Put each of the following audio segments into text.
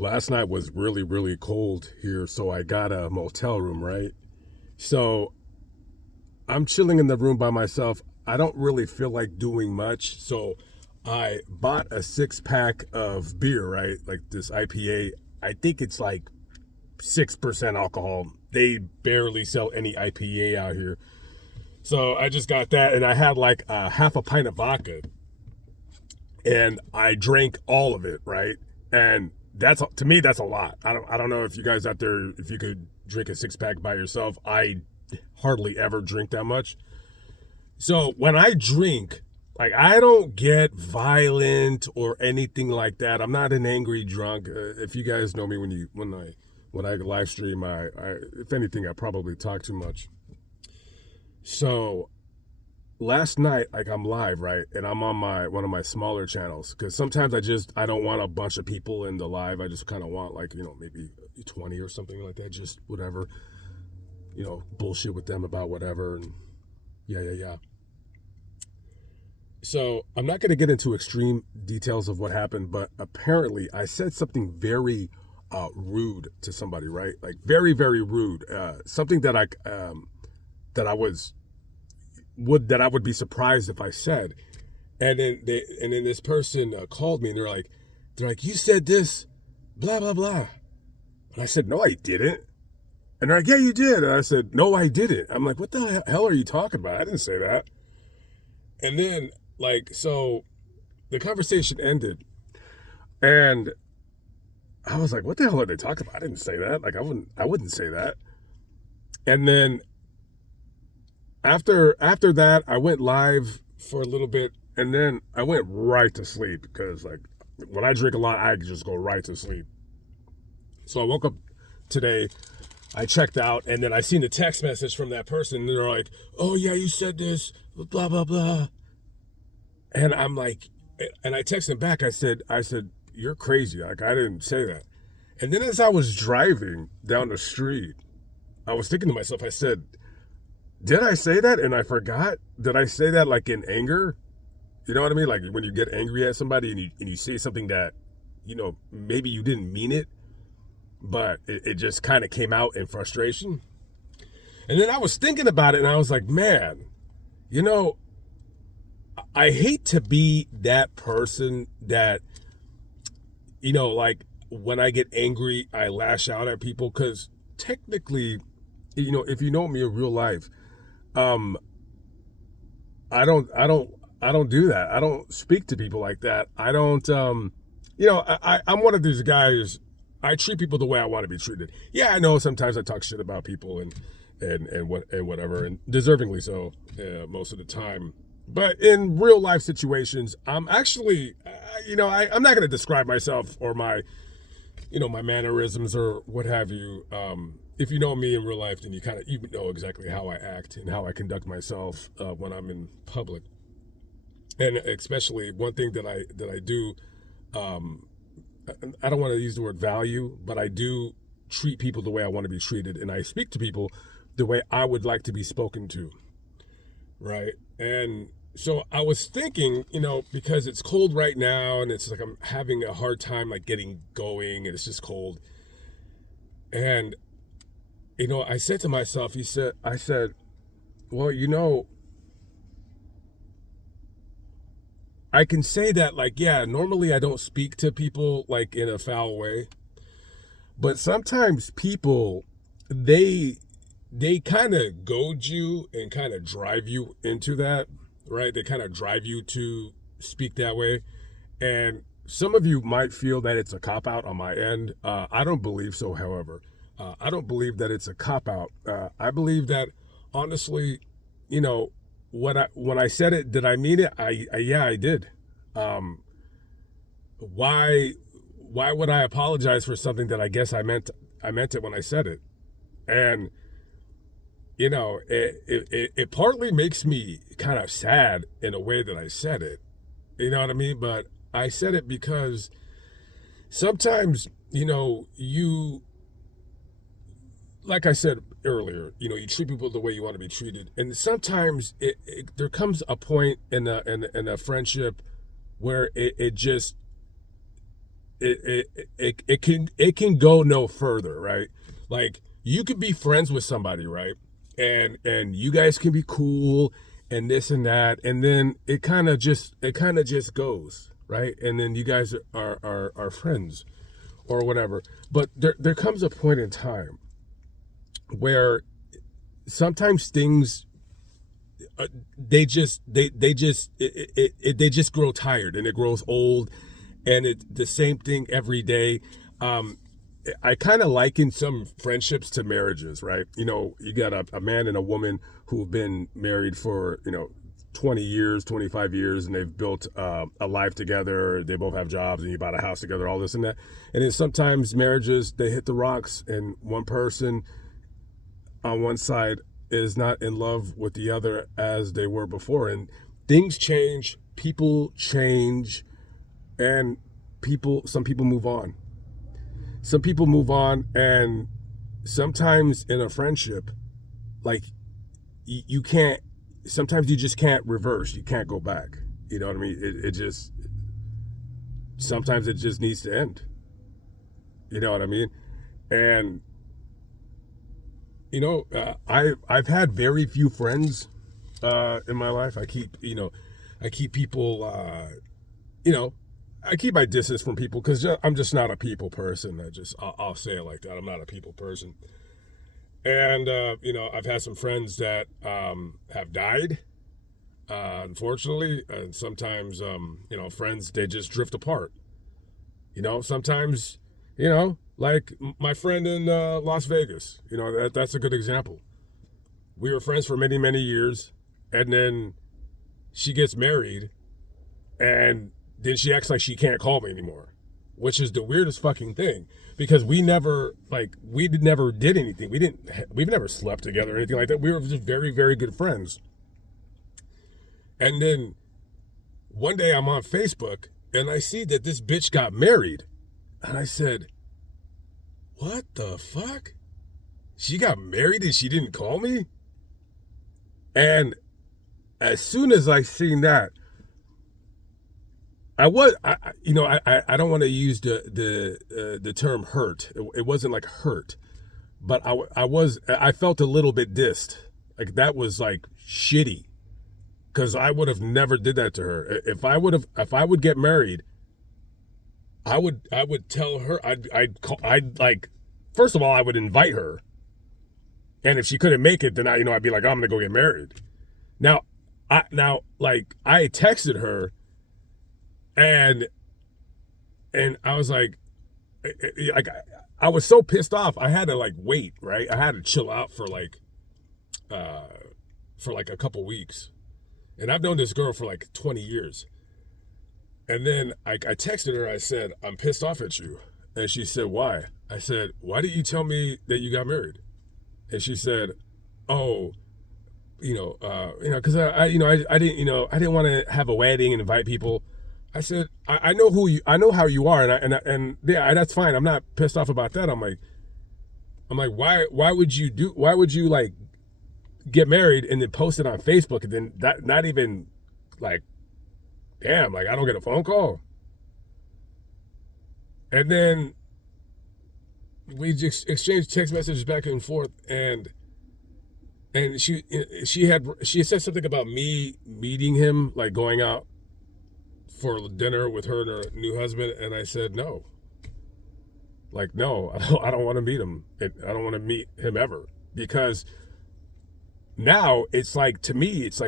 last night was really, really cold here, so I got a motel room, right? So I'm chilling in the room by myself. I don't really feel like doing much, so I bought a 6 pack of beer, right? Like this IPA. I think it's like 6% alcohol. They barely sell any IPA out here. So I just got that, and I had like half a pint of vodka, and I drank all of it, right? And that's, to me, that's a lot. I don't know if you guys out there, if you could drink a 6 pack by yourself. I hardly ever drink that much. So when I drink, like, I don't get violent or anything like that. I'm not an angry drunk. If you guys know me, when I live stream, I if anything, I probably talk too much. So last night, like, I'm live, right, and I'm on one of my smaller channels, because sometimes I don't want a bunch of people in the live. I just kind of want, like, maybe 20 or something like that, just whatever, bullshit with them about whatever. And yeah. So I'm not going to get into extreme details of what happened, but apparently I said something very rude to somebody, right? Like, very, very rude. Something that I would be surprised if I said. And then this person called me, and they're like, you said this, blah blah blah. And I said, no, I didn't. And they're like, yeah, you did. And I said, no, I didn't. I'm like, what the hell are you talking about? I didn't say that. And then, like, so the conversation ended, and I was like, what the hell are they talking about? I didn't say that. Like, I wouldn't say that. And then after that, I went live for a little bit, and then I went right to sleep, because, like, when I drink a lot, I just go right to sleep. So I woke up today, I checked out, and then I seen the text message from that person, and they're like, oh yeah, you said this, blah blah blah. And I'm like, and I texted him back, I said, you're crazy, like, I didn't say that. And then as I was driving down the street, I was thinking to myself, I said, did I say that and I forgot? Did I say that, like, in anger? You know what I mean? Like, when you get angry at somebody and you say something that, maybe you didn't mean it, but it just kind of came out in frustration. And then I was thinking about it, and I was like, man, I hate to be that person that, like, when I get angry, I lash out at people, because technically, if you know me in real life, I don't do that. I don't speak to people like that. I don't, I'm one of these guys. I treat people the way I want to be treated. Yeah, I know sometimes I talk shit about people and whatever, and deservingly so, most of the time. But in real life situations, I'm actually, I'm not going to describe myself or my mannerisms or what have you. If you know me in real life, then you know exactly how I act and how I conduct myself when I'm in public. And especially one thing that I do, I don't want to use the word value, but I do treat people the way I want to be treated, and I speak to people the way I would like to be spoken to, right? And so I was thinking, because it's cold right now, and it's like I'm having a hard time, like, getting going, and it's just cold. And, I said to myself, I said, well, I can say that, like, yeah, normally I don't speak to people, like, in a foul way, but sometimes people, they kind of goad you and kind of drive you into that, right? They kind of drive you to speak that way. And some of you might feel that it's a cop-out on my end. I don't believe so, however. I don't believe that it's a cop-out. I believe that, honestly, when I said it, did I mean it? Yeah, I did. Why would I apologize for something that I guess I meant it when I said it? And it partly makes me kind of sad in a way that I said it. You know what I mean? But I said it because sometimes, you, like I said earlier, you treat people the way you want to be treated. And sometimes there comes a point in a friendship where it just, it can go no further, right? Like you could be friends with somebody, right? And you guys can be cool and this and that, and then it kind of just goes, right? And then you guys are friends or whatever. But there comes a point in time where sometimes things they just grow tired, and it grows old, and it's the same thing every day. I kind of liken some friendships to marriages, right? You got a man and a woman who've been married for 20 years, 25 years, and they've built a life together. They both have jobs, and you bought a house together, all this and that. And then sometimes marriages, they hit the rocks, and one person on one side is not in love with the other as they were before. And things change, people change, and some people move on. Some people move on, and sometimes in a friendship, like you can't, sometimes you just can't reverse. You can't go back. You know what I mean? Sometimes it just needs to end. You know what I mean? And I've had very few friends in my life. I keep people, I keep my distance from people because I'm just not a people person. I'll say it like that. I'm not a people person. And, I've had some friends that have died, unfortunately. And sometimes, friends, they just drift apart. Sometimes, like my friend in Las Vegas, that's a good example. We were friends for many, many years, and then she gets married, and then she acts like she can't call me anymore, which is the weirdest fucking thing, because we never did anything. We've never slept together or anything like that. We were just very, very good friends. And then one day I'm on Facebook, and I see that this bitch got married, and I said, what the fuck? She got married and she didn't call me? And as soon as I seen that, I don't want to use the term hurt. It wasn't like hurt, but I felt a little bit dissed. Like that was like shitty, because I would have never did that to her. If I would get married, I would tell her, I'd like, first of all, I would invite her. And if she couldn't make it, then I'd be like, I'm going to go get married. Now I texted her, and I was like I was so pissed off. I had to wait, right? I had to chill out for a couple weeks. And I've known this girl for 20 years. And then I texted her. I said, I'm pissed off at you. And she said, why? I said, why didn't you tell me that you got married? And she said, oh, because I didn't want to have a wedding and invite people. I said, I know how you are, and yeah, that's fine. I'm not pissed off about that. I'm like, why would you get married and then post it on Facebook, and then that, not even damn, I don't get a phone call. And then we just exchanged text messages back and forth, and she had said something about me meeting him, going out for dinner with her and her new husband, and I said no. No, I don't want to meet him. I don't want to meet him ever, because now it's to me, it's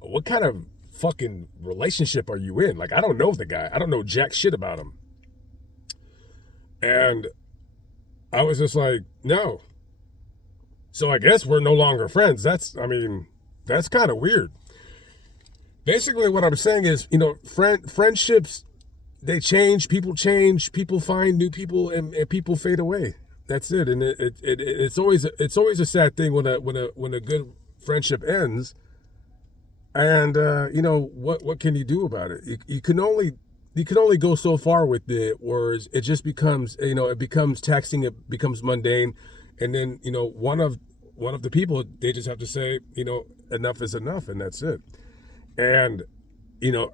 what kind of fucking relationship are you in? I don't know the guy. I don't know jack shit about him. And I was just no. So I guess we're no longer friends. That's kind of weird. Basically what I'm saying is, friendships, they change, people find new people, and people fade away. That's it. And it's always a sad thing when a good friendship ends. And what can you do about it? You can only go so far with it, whereas it just becomes, it becomes taxing, it becomes mundane, and then one of the people, they just have to say, enough is enough, and that's it. And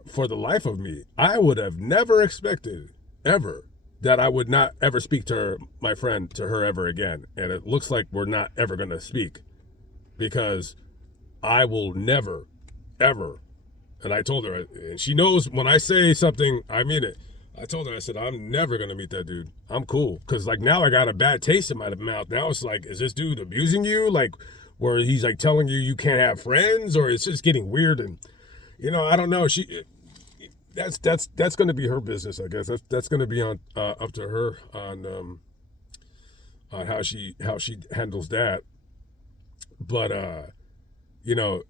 for the life of me, I would have never expected ever that I would not ever speak to her, my friend, to her ever again. And it looks like we're not ever going to speak because I will never, ever. And I told her, and she knows when I say something, I mean it. I told her, I said, I'm never going to meet that dude. I'm cool. Because, like, now I got a bad taste in my mouth. Now it's like, is this dude abusing you? Like, where he's, like, telling you you can't have friends? Or it's just getting weird. And, you know, I don't know. That's going to be her business, I guess. That's going to be on up to her on how she handles that. But, you know,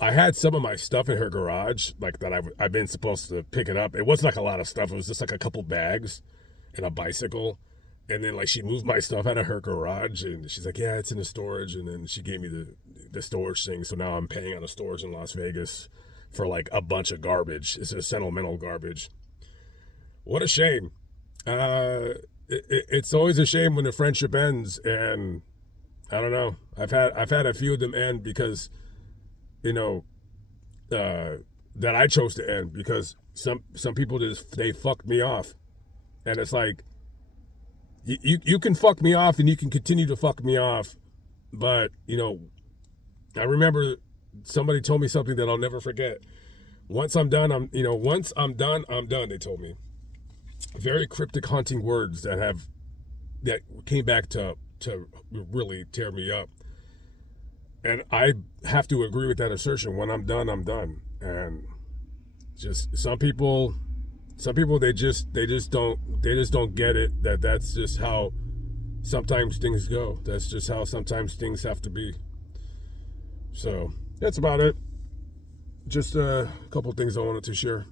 I had some of my stuff in her garage, like that I've been supposed to pick it up. It wasn't like a lot of stuff. It was just like a couple bags and a bicycle. And then like she moved my stuff out of her garage and she's like, yeah, it's in the storage. And then she gave me the storage thing. So now I'm paying on the storage in Las Vegas for like a bunch of garbage. It's a sentimental garbage. What a shame. It's always a shame when the friendship ends. And I don't know. I've had a few of them end because, you know, that I chose to end because some people they fucked me off. And it's like, you can fuck me off and you can continue to fuck me off. But, you know, I remember somebody told me something that I'll never forget. Once I'm done, I'm done, they told me. Very cryptic, haunting words that came back to really tear me up. And I have to agree with that assertion. When I'm done, I'm done. And just some people they just don't get it, that's just how sometimes things go. That's just how sometimes things have to be. So that's about it. Just a couple things I wanted to share.